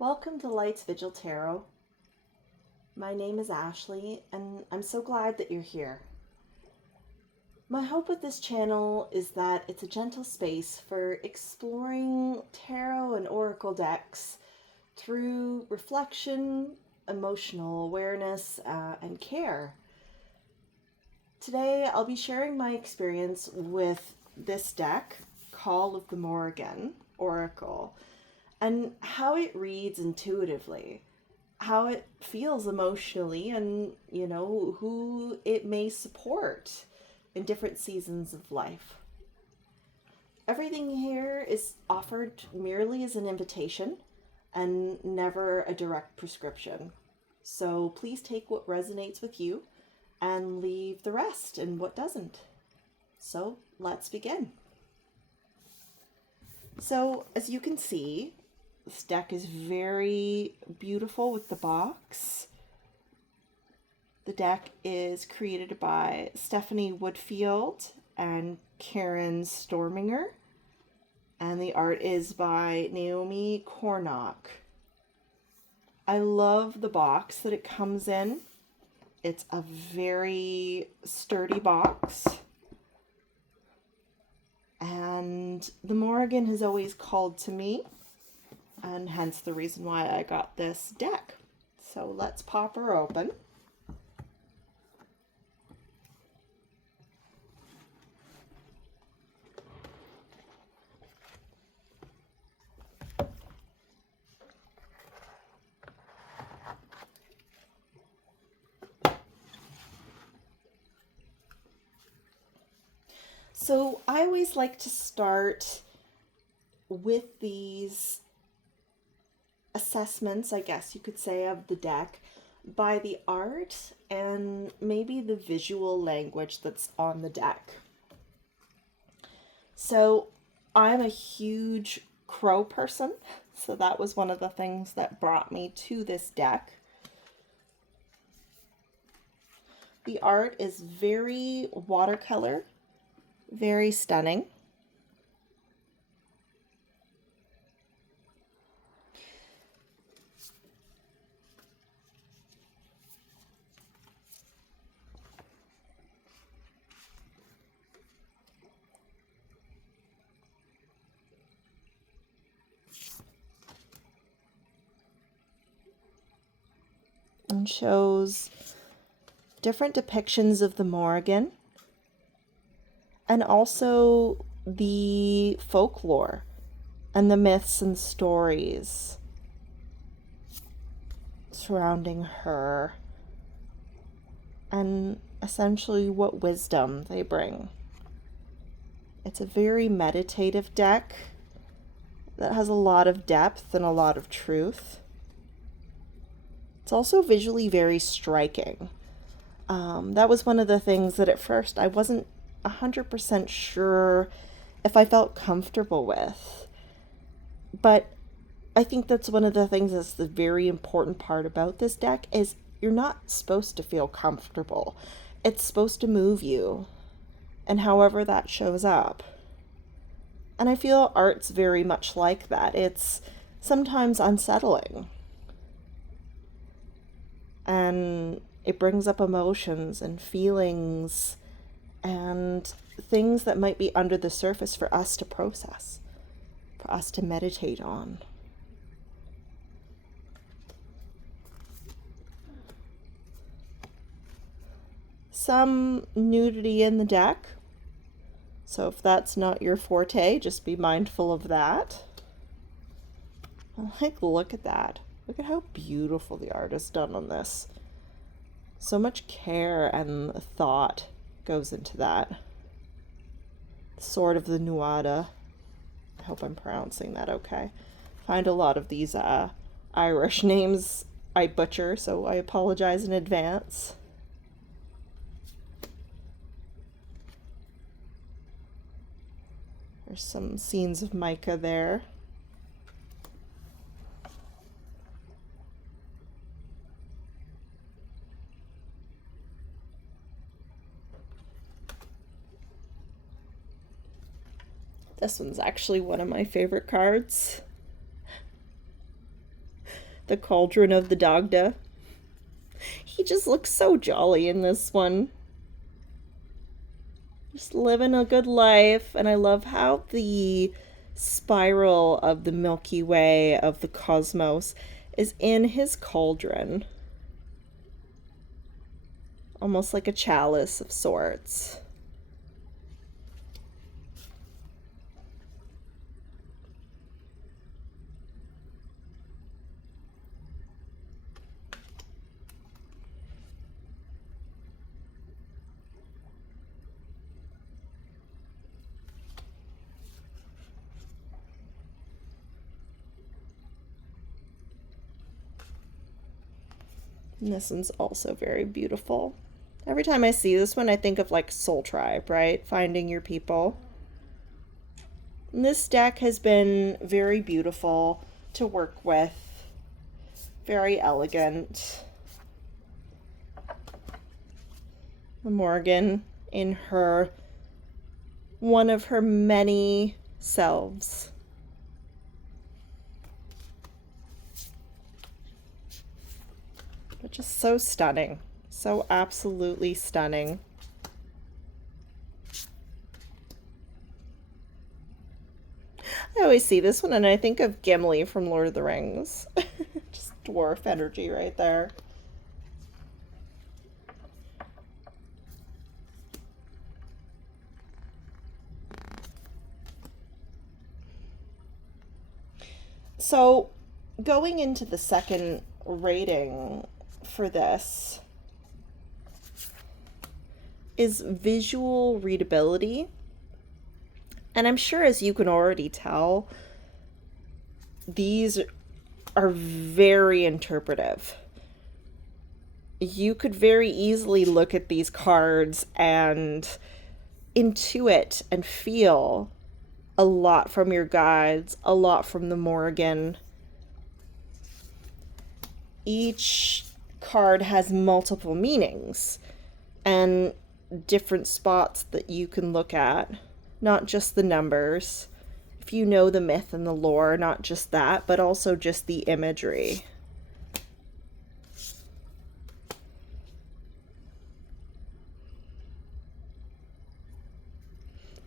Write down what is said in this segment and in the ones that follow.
Welcome to Light's Vigil Tarot. My name is Ashley, and I'm so glad that you're here. My hope with this channel is that it's a gentle space for exploring tarot and oracle decks through reflection, emotional awareness, and care. Today, I'll be sharing my experience with this deck, Call of the Morrigan Oracle, and how it reads intuitively, how it feels emotionally, and, who it may support in different seasons of life. Everything here is offered merely as an invitation and never a direct prescription. So please take what resonates with you and leave the rest and what doesn't. So let's begin. So as you can see, this deck is very beautiful with the box. The deck is created by Stephanie Woodfield and Karen Storminger, and the art is by Naomi Cornock. I love the box that it comes in. It's a very sturdy box. And the Morrigan has always called to me, and hence the reason why I got this deck. So let's pop her open. So I always like to start with these assessments, I guess you could say, of the deck by the art and maybe the visual language that's on the deck. So I'm a huge crow person, so that was one of the things that brought me to this deck. The art is very watercolor, very stunning. And shows different depictions of the Morrigan and also the folklore and the myths and stories surrounding her and essentially what wisdom they bring. It's a very meditative deck that has a lot of depth and a lot of truth. It's also visually very striking. That was one of the things that at first I wasn't 100% sure if I felt comfortable with. But I think that's one of the things that's the very important part about this deck is you're not supposed to feel comfortable. It's supposed to move you, and however that shows up. And I feel art's very much like that. It's sometimes unsettling. And it brings up emotions and feelings and things that might be under the surface for us to process, for us to meditate on. Some nudity in the deck, so if that's not your forte, just be mindful of that. Look at that. Look at how beautiful the art is done on this. So much care and thought goes into that. Sword of the Nuada. I hope I'm pronouncing that okay. Find a lot of these Irish names I butcher, so I apologize in advance. There's some scenes of Micah there. This one's actually one of my favorite cards. The Cauldron of the Dagda. He just looks so jolly in this one. Just living a good life. And I love how the spiral of the Milky Way of the cosmos is in his cauldron. Almost like a chalice of sorts. And this one's also very beautiful. Every time I see this one, I think of like Soul Tribe, right? Finding your people. And this deck has been very beautiful to work with. Very elegant. Morrigan in her, one of her many selves. But just so stunning. So absolutely stunning. I always see this one and I think of Gimli from Lord of the Rings. Just dwarf energy right there. So going into the second rating for this is visual readability. And I'm sure, as you can already tell, these are very interpretive. You could very easily look at these cards and intuit and feel a lot from your guides, a lot from the Morrigan. Each card has multiple meanings and different spots that you can look at, not just the numbers. If you know the myth and the lore, not just that, but also just the imagery.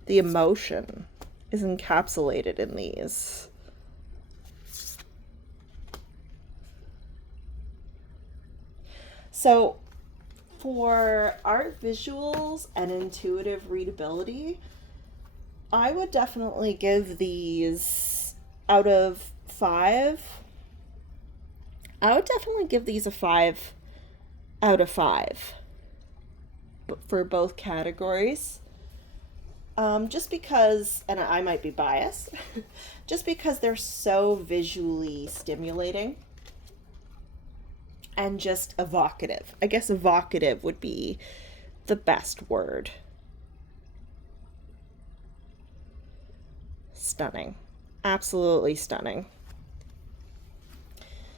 The emotion is encapsulated in these. So for art visuals and intuitive readability, I would definitely give these out of 5. I would definitely give these a 5 out of 5 for both categories. Just because, and I might be biased, just because they're so visually stimulating and just evocative. I guess evocative would be the best word. Stunning. Absolutely stunning.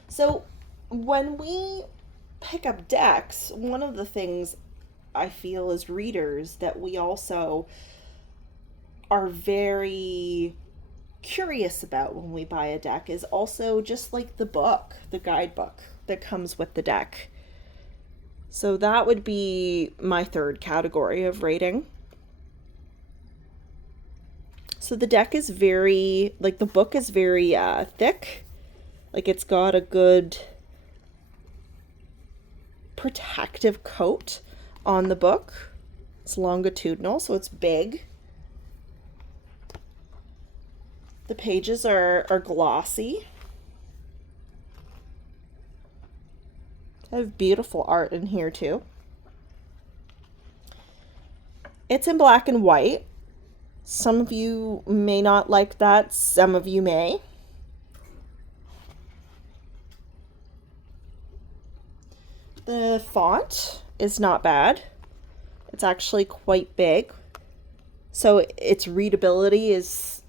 So when we pick up decks, one of the things I feel as readers that we also are very curious about when we buy a deck is also just like the book, the guidebook that comes with the deck. So that would be my third category of rating. So the deck is very, like the book is very thick. Like it's got a good protective coat on the book. It's longitudinal, so it's big. The pages are glossy. I have beautiful art in here too. It's in black and white. Some of you may not like that. Some of you may. The font is not bad. It's actually quite big. So its readability is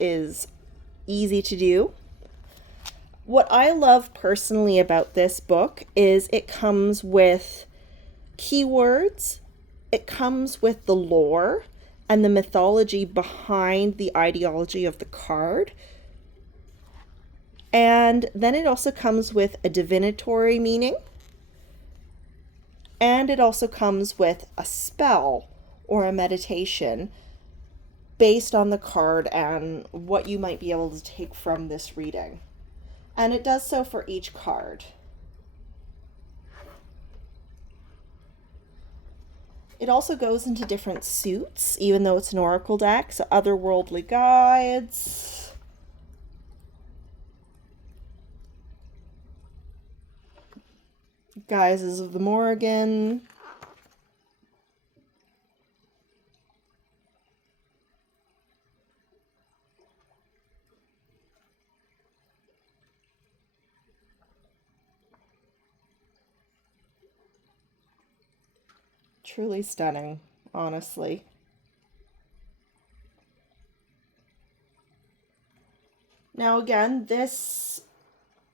easy to do. What I love personally about this book is it comes with keywords, it comes with the lore and the mythology behind the ideology of the card. And then it also comes with a divinatory meaning. And it also comes with a spell or a meditation based on the card and what you might be able to take from this reading. And it does so for each card. It also goes into different suits, even though it's an oracle deck. So otherworldly guides, guises of the Morrigan, truly stunning, honestly. Now again, this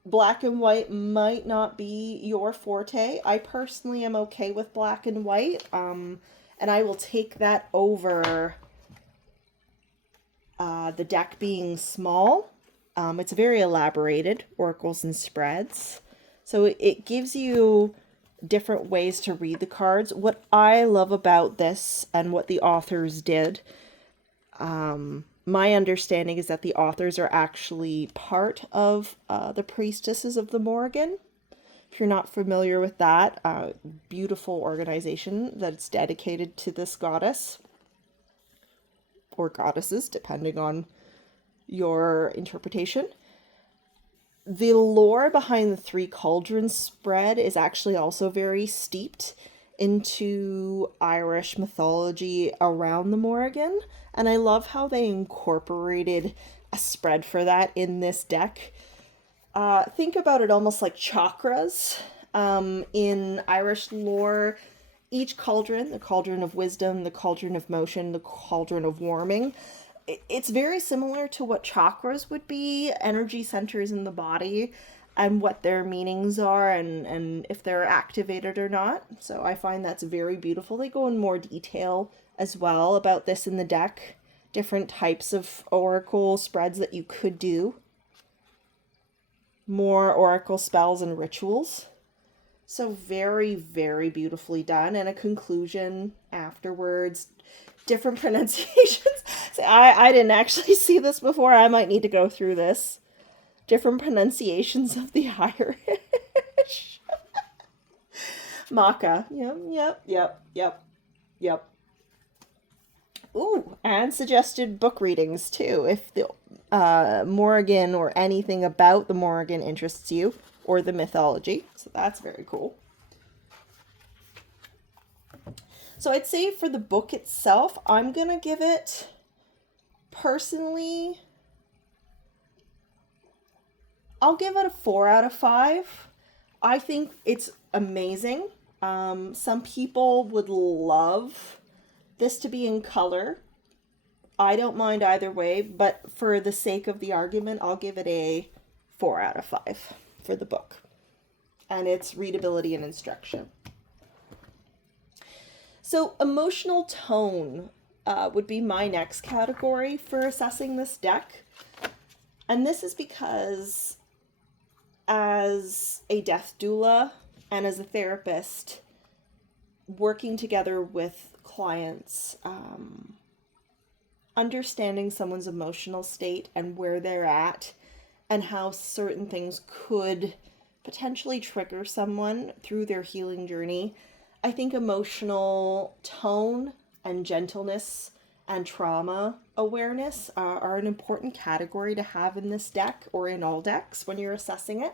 black and white might not be your forte. I personally am okay with black and white, and I will take that over the deck being small. It's very elaborated, oracles and spreads. So it gives you different ways to read the cards. What I love about this and what the authors did, my understanding is that the authors are actually part of the Priestesses of the Morrigan. If you're not familiar with that, beautiful organization that's dedicated to this goddess, or goddesses, depending on your interpretation. The lore behind the Three Cauldrons spread is actually also very steeped into Irish mythology around the Morrigan, and I love how they incorporated a spread for that in this deck. Think about it almost like chakras. In Irish lore, each cauldron, the cauldron of wisdom, the cauldron of motion, the cauldron of warming, it's very similar to what chakras would be, energy centers in the body, and what their meanings are, and if they're activated or not. So I find that's very beautiful. They go in more detail as well about this in the deck, different types of oracle spreads that you could do, more oracle spells and rituals. So very, very beautifully done, and a conclusion afterwards. Different pronunciations. So I didn't actually see this before. I might need to go through this. Different pronunciations of the Irish. Maca. Yep. Ooh, and suggested book readings too, if the Morrigan or anything about the Morrigan interests you, or the mythology. So that's very cool. So I'd say for the book itself, I'm going to give it, personally, I'll give it a 4 out of 5. I think it's amazing. Some people would love this to be in color. I don't mind either way, but for the sake of the argument, I'll give it a 4 out of 5 for the book and its readability and instruction. So emotional tone would be my next category for assessing this deck. And this is because as a death doula and as a therapist, working together with clients, understanding someone's emotional state and where they're at and how certain things could potentially trigger someone through their healing journey, I think emotional tone and gentleness and trauma awareness are an important category to have in this deck or in all decks when you're assessing it.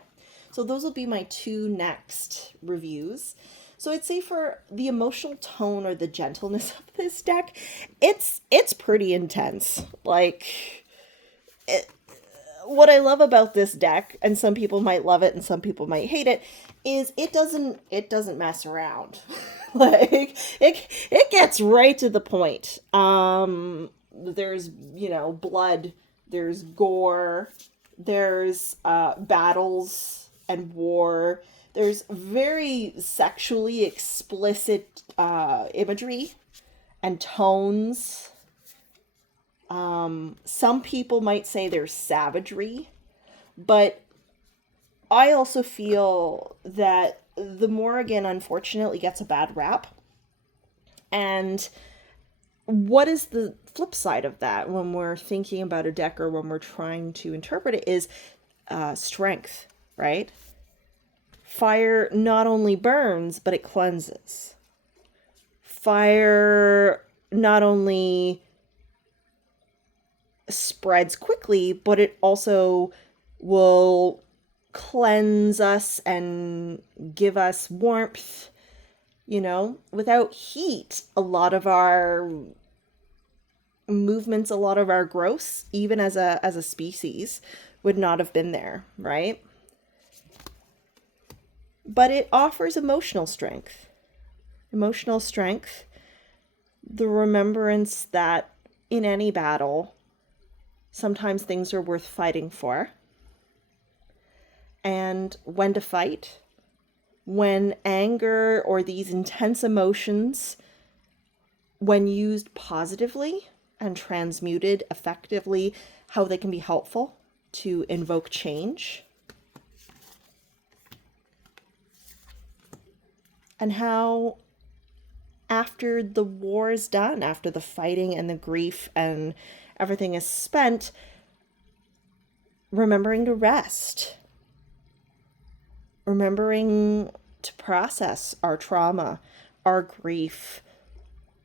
So those will be my 2 next reviews. So I'd say for the emotional tone or the gentleness of this deck, it's pretty intense. Like, what I love about this deck, and some people might love it and some people might hate it, is it doesn't mess around. Like, it gets right to the point. There's, blood, there's gore, there's battles and war, there's very sexually explicit imagery and tones. Some people might say there's savagery, but I also feel that the Morrigan unfortunately gets a bad rap. And what is the flip side of that when we're thinking about a deck or when we're trying to interpret it is strength, right? Fire not only burns, but it cleanses. Fire not only spreads quickly, but it also will cleanse us and give us warmth. You know, without heat, a lot of our movements, a lot of our growth, even as a species, would not have been there, right? But it offers emotional strength. Emotional strength, the remembrance that in any battle, sometimes things are worth fighting for. And when to fight, when anger or these intense emotions, when used positively and transmuted effectively, how they can be helpful to invoke change. And how after the war is done, after the fighting and the grief and everything is spent, remembering to rest. Remembering to process our trauma, our grief,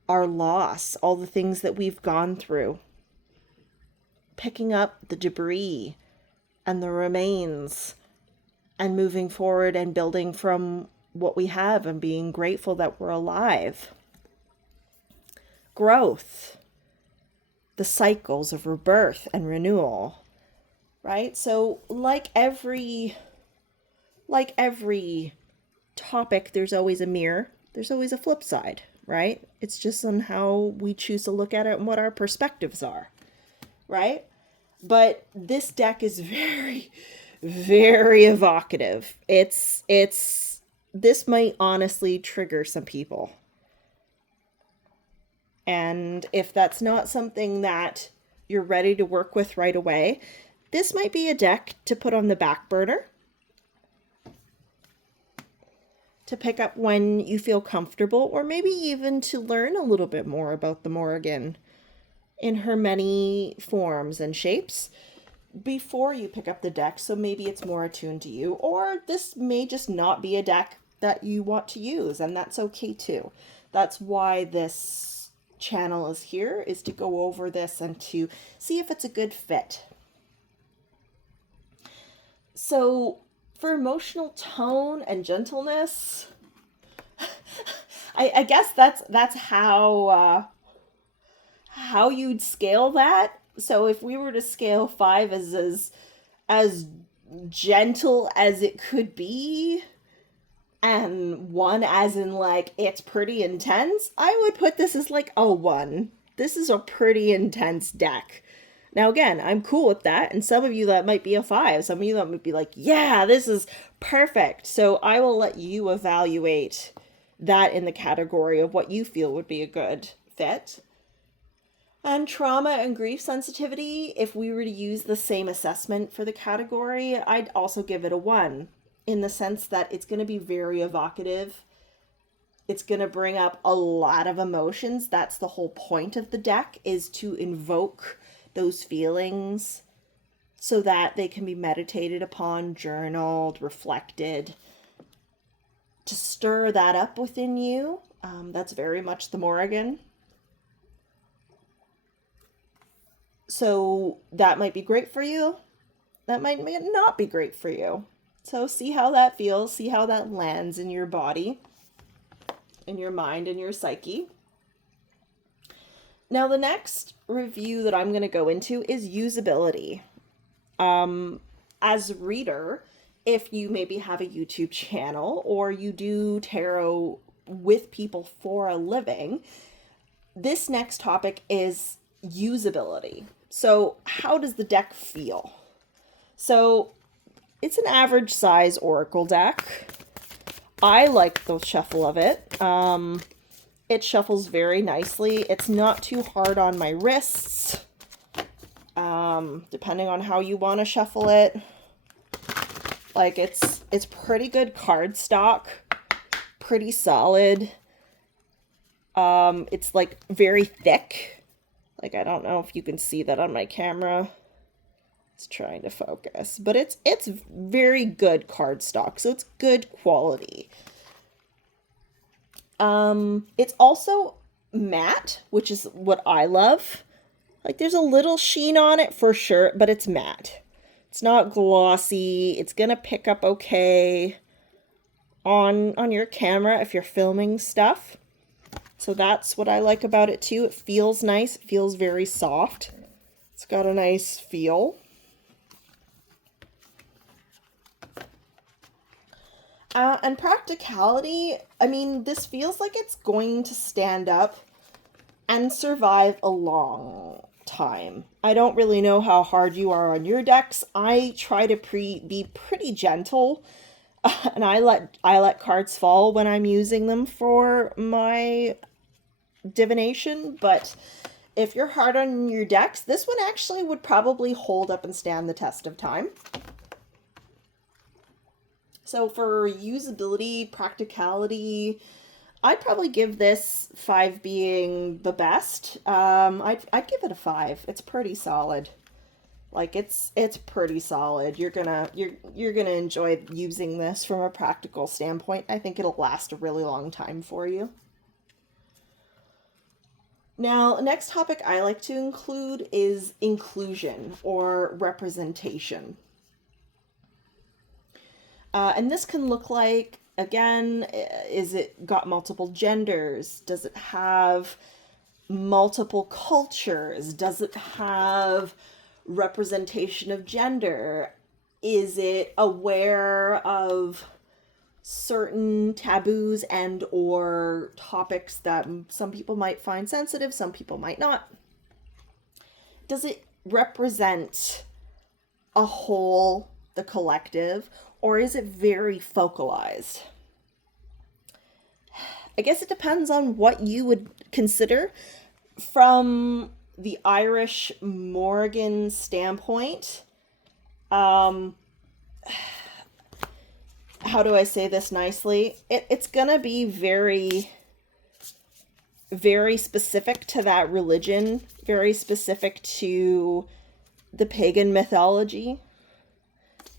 our loss, all the things that we've gone through. Picking up the debris and the remains and moving forward and building from what we have and being grateful that we're alive. Growth, the cycles of rebirth and renewal, right? So like every topic, there's always a mirror. There's always a flip side, right? It's just on how we choose to look at it and what our perspectives are, right? But this deck is very, very evocative. This might honestly trigger some people. And if that's not something that you're ready to work with right away, this might be a deck to put on the back burner, to pick up when you feel comfortable, or maybe even to learn a little bit more about the Morrigan in her many forms and shapes before you pick up the deck, so maybe it's more attuned to you. Or this may just not be a deck that you want to use, and that's okay too. That's why this channel is here, is to go over this and to see if it's a good fit. So for emotional tone and gentleness, I guess that's how you'd scale that. So if we were to scale 5 as gentle as it could be, and 1 as in like it's pretty intense, I would put this as like a 1. This is a pretty intense deck. Now, again, I'm cool with that. And some of you, that might be a 5. Some of you, that might be like, yeah, this is perfect. So I will let you evaluate that in the category of what you feel would be a good fit. And trauma and grief sensitivity, if we were to use the same assessment for the category, I'd also give it a 1, in the sense that it's going to be very evocative. It's going to bring up a lot of emotions. That's the whole point of the deck, is to invoke those feelings so that they can be meditated upon, journaled, reflected, to stir that up within you. That's very much the Morrigan. So that might be great for you. That might not be great for you. So see how that feels, see how that lands in your body, in your mind, in your psyche. Now, the next review that I'm going to go into is usability. As a reader, if you maybe have a YouTube channel or you do tarot with people for a living, this next topic is usability. So how does the deck feel? So it's an average size oracle deck. I like the shuffle of it. It shuffles very nicely. It's not too hard on my wrists, depending on how you want to shuffle it. Like, it's pretty good cardstock, pretty solid. It's like very thick. Like, I don't know if you can see that on my camera. It's trying to focus, but it's very good cardstock, so it's good quality. It's also matte, which is what I love. Like, there's a little sheen on it for sure, but it's matte. It's not glossy. It's gonna pick up okay on your camera if you're filming stuff. So that's what I like about it too. It feels nice. It feels very soft. It's got a nice feel. And practicality, I mean, this feels like it's going to stand up and survive a long time. I don't really know how hard you are on your decks. I try to be pretty gentle, and I let cards fall when I'm using them for my divination, but if you're hard on your decks, this one actually would probably hold up and stand the test of time. So for usability, practicality, I'd probably give this 5 being the best. I'd give it a 5. It's pretty solid. Like, it's pretty solid. You're gonna enjoy using this from a practical standpoint. I think it'll last a really long time for you. Now, the next topic I like to include is inclusion or representation. And this can look like, again, is it got multiple genders? Does it have multiple cultures? Does it have representation of gender? Is it aware of certain taboos and or topics that some people might find sensitive, some people might not? Does it represent a whole, the collective, or is it very focalized? I guess it depends on what you would consider. From the Irish Morrigan standpoint, how do I say this nicely? It's gonna be very, very specific to that religion, very specific to the pagan mythology,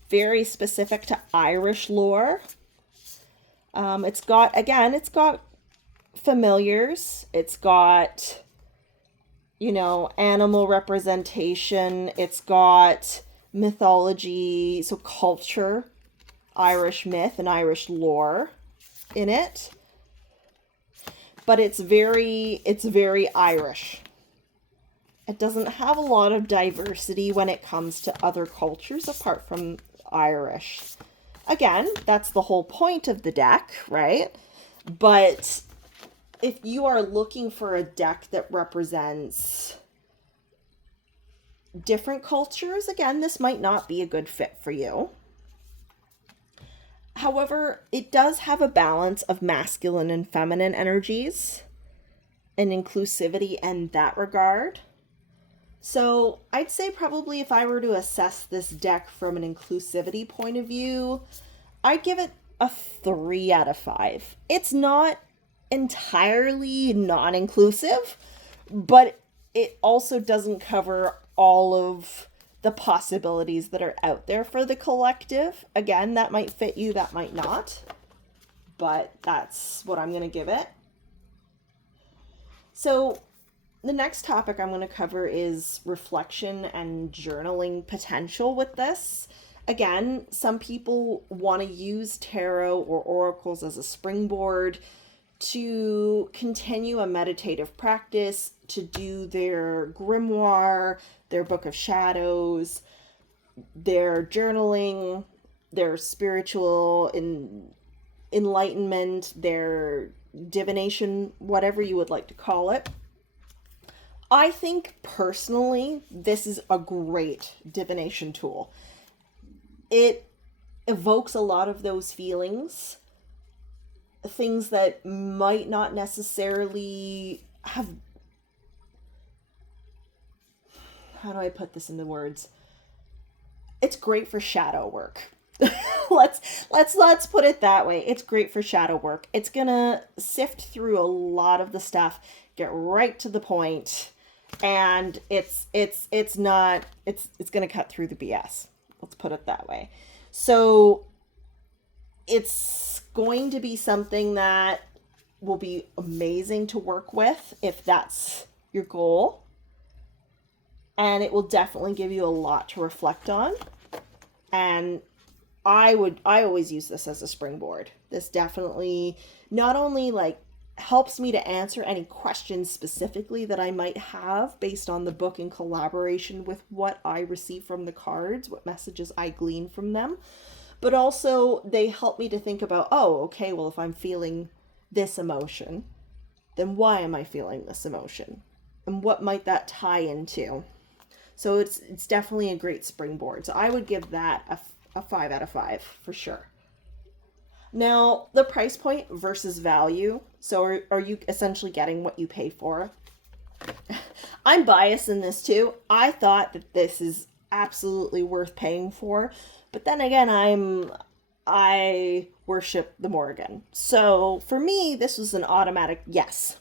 very specific to Irish lore. It's got familiars. It's got, animal representation. It's got mythology, so culture, Irish myth and Irish lore in it. But it's very Irish. It doesn't have a lot of diversity when it comes to other cultures apart from Irish. Again, that's the whole point of the deck, right? But if you are looking for a deck that represents different cultures, again, this might not be a good fit for you. However, it does have a balance of masculine and feminine energies and inclusivity in that regard. So I'd say probably if I were to assess this deck from an inclusivity point of view, I'd give it a 3 out of 5. It's not entirely non-inclusive, but it also doesn't cover all of the possibilities that are out there for the collective. Again, that might fit you, that might not, but that's what I'm going to give it. So the next topic I'm going to cover is reflection and journaling potential with this. Again, some people want to use tarot or oracles as a springboard to continue a meditative practice, to do their grimoire, their book of shadows, their journaling, their spiritual enlightenment, their divination, whatever you would like to call it. I think personally, this is a great divination tool. It evokes a lot of those feelings, things that might not necessarily have, how do I put this into words? It's great for shadow work. let's put it that way. It's great for shadow work. It's gonna sift through a lot of the stuff, get right to the point, and it's gonna cut through the BS. Let's put it that way. So it's going to be something that will be amazing to work with if that's your goal. And it will definitely give you a lot to reflect on. And I always use this as a springboard. This definitely not only like helps me to answer any questions specifically that I might have based on the book in collaboration with what I receive from the cards, what messages I glean from them, but also they help me to think about, oh, okay, well, if I'm feeling this emotion, then why am I feeling this emotion? And what might that tie into? So it's definitely a great springboard. So I would give that a 5 out of 5 for sure. Now, the price point versus value. So are you essentially getting what you pay for? I'm biased in this too. I thought that this is absolutely worth paying for. But then again, I worship the Morrigan. So for me, this was an automatic yes.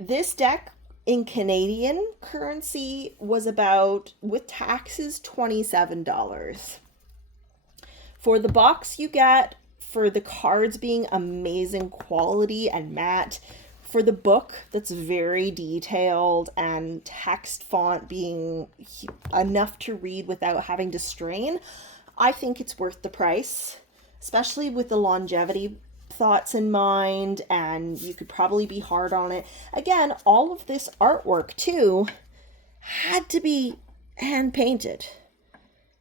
This deck in Canadian currency was about, with taxes, $27. For the box you get, for the cards being amazing quality and matte, for the book that's very detailed and text font being enough to read without having to strain, I think it's worth the price, especially with the longevity thoughts in mind, and you could probably be hard on it. Again, all of this artwork too had to be hand painted.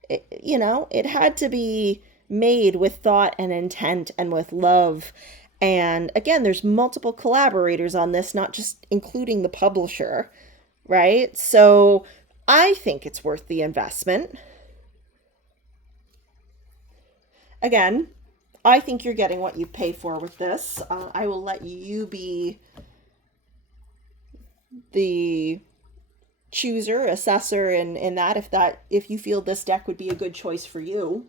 It had to be made with thought and intent and with love. And again, there's multiple collaborators on this, not just including the publisher, right? So I think it's worth the investment. Again, I think you're getting what you pay for with this. I will let you be the chooser, assessor in that if you feel this deck would be a good choice for you.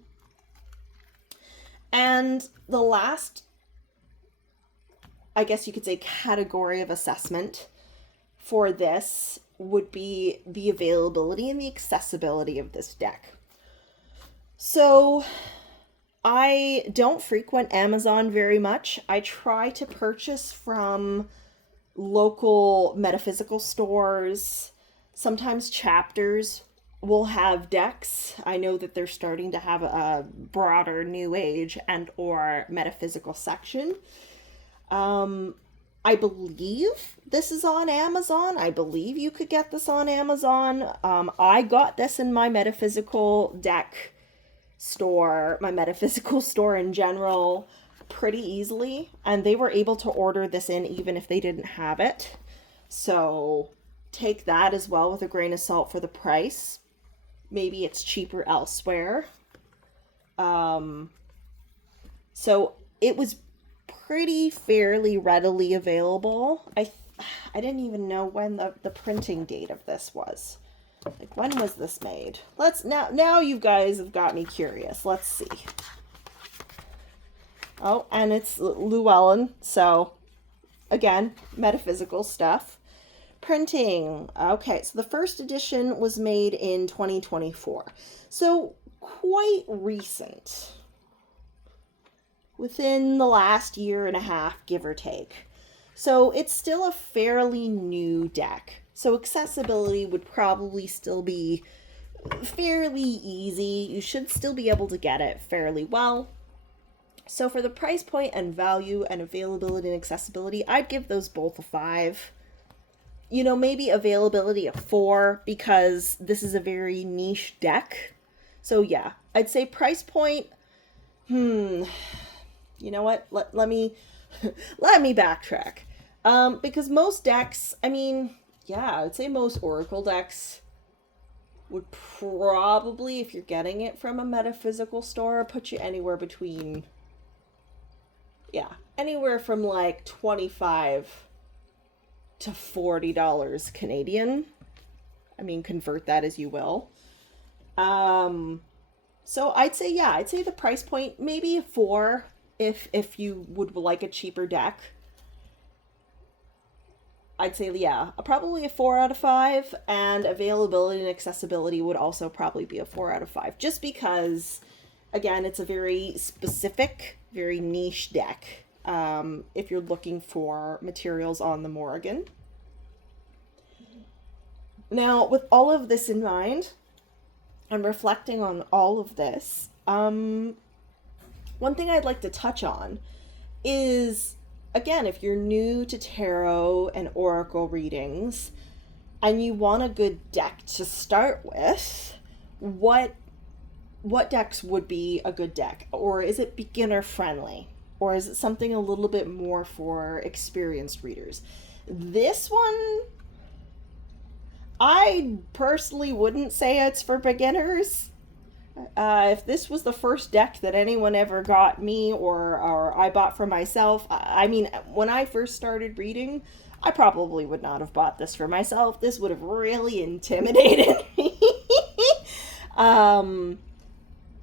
And the last, I guess you could say, category of assessment for this would be the availability and the accessibility of this deck. So I don't frequent Amazon very much. I try to purchase from local metaphysical stores. Sometimes chapters will have decks. I know that they're starting to have a broader New Age and or metaphysical section. I believe this is on Amazon. I believe you could get this on Amazon. I got this in my metaphysical deck store, my metaphysical store in general, pretty easily, and they were able to order this in even if they didn't have it. So take that as well with a grain of salt for the price. Maybe it's cheaper elsewhere. So it was pretty fairly readily available. I didn't even know when the printing date of this was. Like, when was this made? Now you guys have got me curious. Let's see. Oh, and it's Llewellyn. So, again, metaphysical stuff. Printing. Okay, so the first edition was made in 2024. So, quite recent. Within the last year and a half, give or take. So, it's still a fairly new deck. So accessibility would probably still be fairly easy. You should still be able to get it fairly well. So for the price point and value and availability and accessibility, I'd give those both a 5. Maybe availability a 4 because this is a very niche deck. So yeah, I'd say price point. You know what? Let me backtrack. Because most decks, yeah, I would say most Oracle decks would probably, if you're getting it from a metaphysical store, put you anywhere between, anywhere from like $25 to $40 Canadian. Convert that as you will. So I'd say, yeah, I'd say the price point, maybe a 4 if you would like a cheaper deck. I'd say, yeah, probably a 4 out of 5, and availability and accessibility would also probably be a 4 out of 5, just because, again, it's a very specific, very niche deck. If you're looking for materials on the Morrigan. Now, with all of this in mind, and reflecting on all of this, one thing I'd like to touch on is, again, if you're new to tarot and oracle readings and you want a good deck to start with, what decks would be a good deck? Or is it beginner friendly? Or is it something a little bit more for experienced readers? This one, I personally wouldn't say it's for beginners. If this was the first deck that anyone ever got me or I bought for myself, I mean, when I first started reading, I probably would not have bought this for myself. This would have really intimidated me.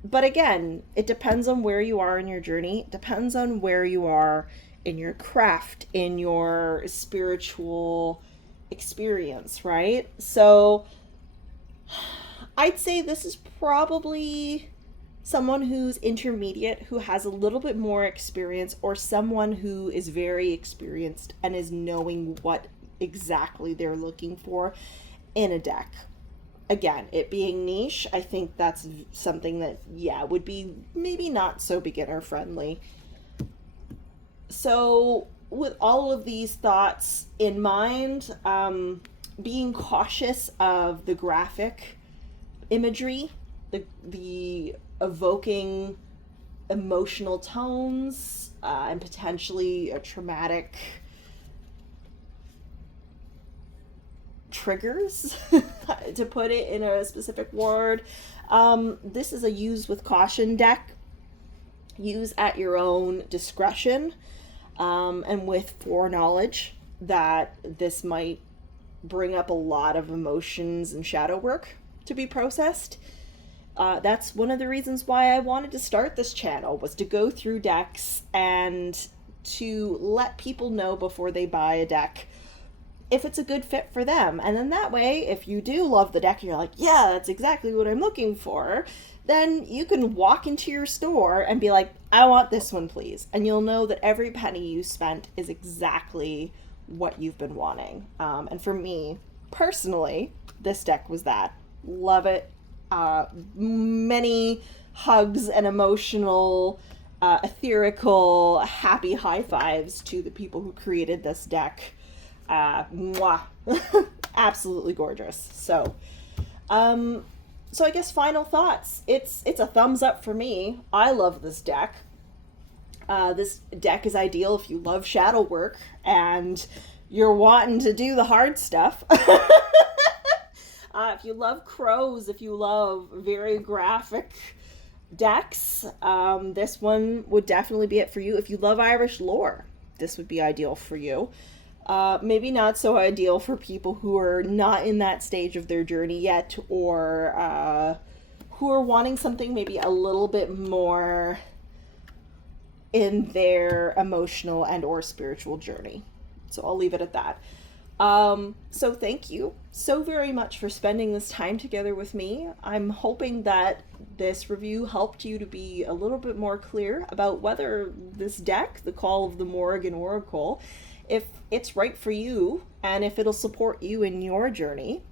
But again, it depends on where you are in your journey. It depends on where you are in your craft, in your spiritual experience, right? So I'd say this is probably someone who's intermediate, who has a little bit more experience, or someone who is very experienced and is knowing what exactly they're looking for in a deck. Again, it being niche, I think that's something that, yeah, would be maybe not so beginner friendly. So with all of these thoughts in mind, being cautious of the graphic imagery, the evoking emotional tones, and potentially a traumatic triggers, to put it in a specific word. This is a use with caution deck. Use at your own discretion, and with foreknowledge that this might bring up a lot of emotions and shadow work to be processed. That's one of the reasons why I wanted to start this channel, was to go through decks and to let people know before they buy a deck if it's a good fit for them. And then that way, if you do love the deck and you're like, yeah, that's exactly what I'm looking for, then you can walk into your store and be like, I want this one, please. And you'll know that every penny you spent is exactly what you've been wanting. And for me, personally, this deck was that. Love it. Many hugs and emotional, etherical, happy high fives to the people who created this deck. Mwah. Absolutely gorgeous. So I guess final thoughts. It's a thumbs up for me. I love this deck. This deck is ideal if you love shadow work and you're wanting to do the hard stuff. If you love crows, if you love very graphic decks, this one would definitely be it for you. If you love Irish lore, this would be ideal for you. Maybe not so ideal for people who are not in that stage of their journey yet, or who are wanting something maybe a little bit more in their emotional and or spiritual journey. So I'll leave it at that. So thank you so very much for spending this time together with me. I'm hoping that this review helped you to be a little bit more clear about whether this deck, the Call of the Morrigan Oracle, if it's right for you and if it'll support you in your journey.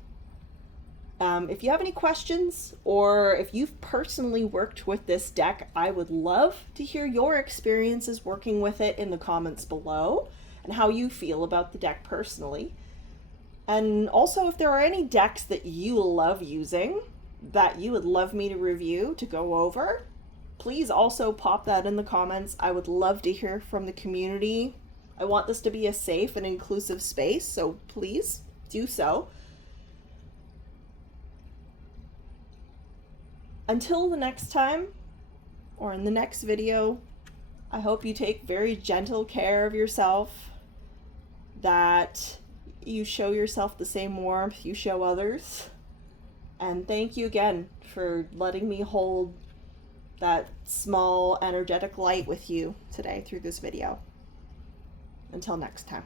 If you have any questions, or if you've personally worked with this deck, I would love to hear your experiences working with it in the comments below, and how you feel about the deck personally. And also, if there are any decks that you love using that you would love me to review, to go over, please also pop that in the comments. I would love to hear from the community. I want this to be a safe and inclusive space, so please do so. Until the next time, or in the next video, I hope you take very gentle care of yourself, that you show yourself the same warmth you show others. And thank you again for letting me hold that small energetic light with you today through this video. Until next time.